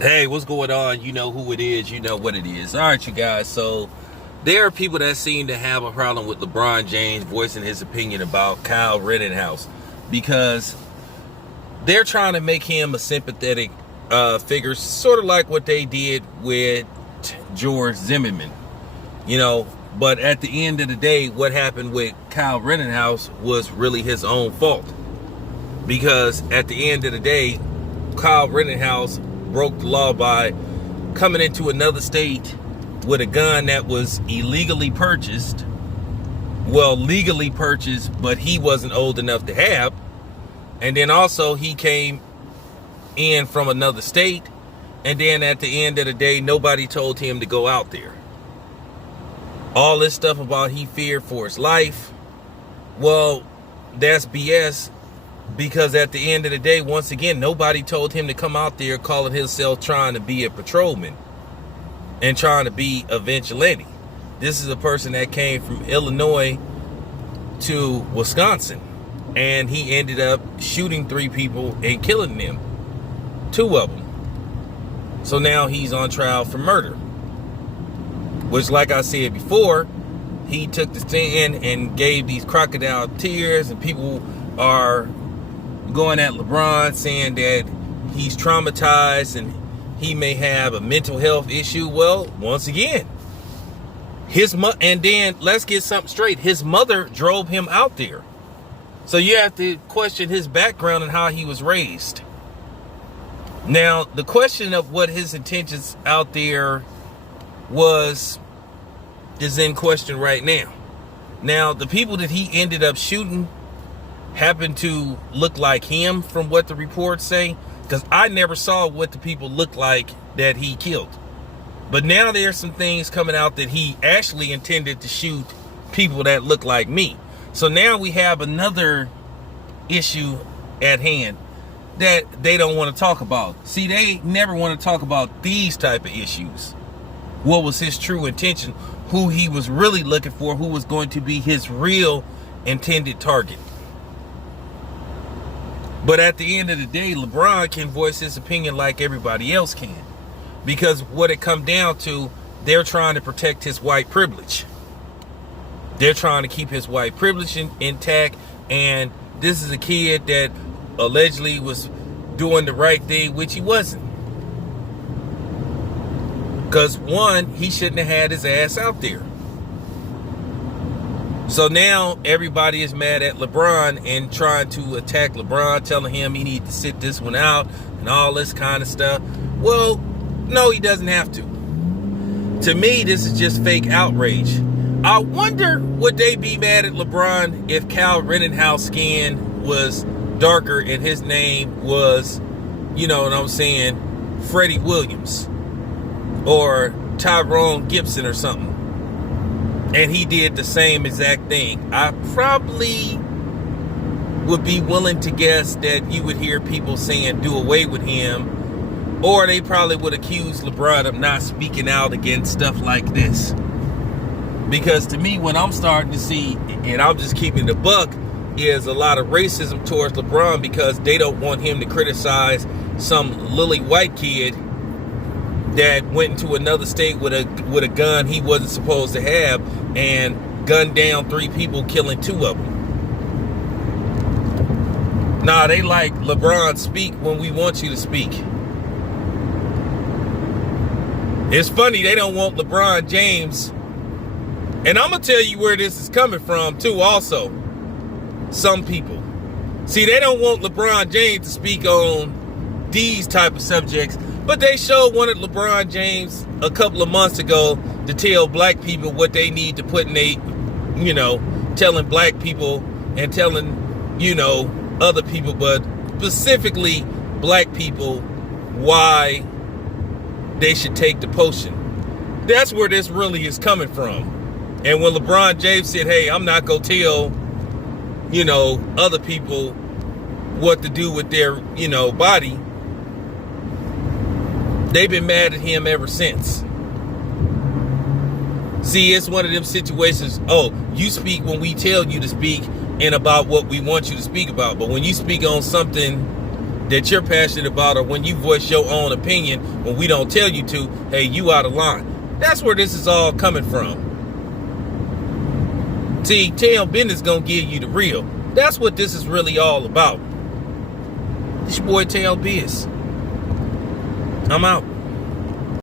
Hey, what's going on? You know who it is, you know what it is. All right, you guys. So there are people that seem to have a problem with LeBron James voicing his opinion about Kyle Rittenhouse because they're trying to make him a sympathetic figure, sort of like what they did with George Zimmerman, you know. But at the end of the day, what happened with Kyle Rittenhouse was really his own fault, because at the end of the day, Kyle Rittenhouse broke the law by coming into another state with a gun that was illegally purchased. Well, legally purchased, but he wasn't old enough to have. And then also he came in from another state. And then at the end of the day, nobody told him to go out there. All this stuff about he feared for his life. Well, that's BS. Because at the end of the day, once again, nobody told him to come out there calling himself trying to be a patrolman and trying to be a vigilante. This is a person that came from Illinois to Wisconsin, and he ended up shooting 3 people and killing them, 2 of them. So now he's on trial for murder, which, like I said before, he took the stand and gave these crocodile tears, and people are going at LeBron saying that he's traumatized and he may have a mental health issue. Well, once again, and then let's get something straight. His mother drove him out there. So you have to question his background and how he was raised. Now, the question of what his intentions out there is in question right now. Now, the people that he ended up shooting happen to look like him from what the reports say, because I never saw what the people looked like that he killed. But now there's some things coming out that he actually intended to shoot people that look like me. So now we have another issue at hand that they don't want to talk about. See, they never want to talk about these type of issues. What was his true intention? Who he was really looking for? Who was going to be his real intended target? But at the end of the day, LeBron can voice his opinion like everybody else can. Because what it comes down to, they're trying to protect his white privilege. They're trying to keep his white privilege intact. And this is a kid that allegedly was doing the right thing, which he wasn't. Because one, he shouldn't have had his ass out there. So now everybody is mad at LeBron and trying to attack LeBron, telling him he needs to sit this one out and all this kind of stuff. Well, no, he doesn't have to. To me, this is just fake outrage. I wonder, would they be mad at LeBron if Kyle Rittenhouse skin was darker and his name was, you know what I'm saying, Freddie Williams or Tyrone Gibson or something, and he did the same exact thing? I probably would be willing to guess that you would hear people saying do away with him, or they probably would accuse LeBron of not speaking out against stuff like this. Because to me, what I'm starting to see, and I'm just keeping the buck, is a lot of racism towards LeBron because they don't want him to criticize some lily white kid that went into another state with a gun he wasn't supposed to have and gunned down 3 people, killing 2 of them. Nah, they like, LeBron, speak when we want you to speak. It's funny, they don't want LeBron James. And I'm going to tell you where this is coming from too also. Some people. See, they don't want LeBron James to speak on these type of subjects, but they sure wanted LeBron James a couple of months ago to tell black people what they need to put in they, telling black people and telling, other people, but specifically black people, why they should take the potion. That's where this really is coming from. And when LeBron James said, hey, I'm not going to tell, other people what to do with their, body, they've been mad at him ever since. See, it's one of them situations, you speak when we tell you to speak and about what we want you to speak about. But when you speak on something that you're passionate about, or when you voice your own opinion when we don't tell you to, hey, you out of line. That's where this is all coming from. See, Tail Business gonna give you the real. That's what this is really all about. It's your boy Tail Biz. I'm out.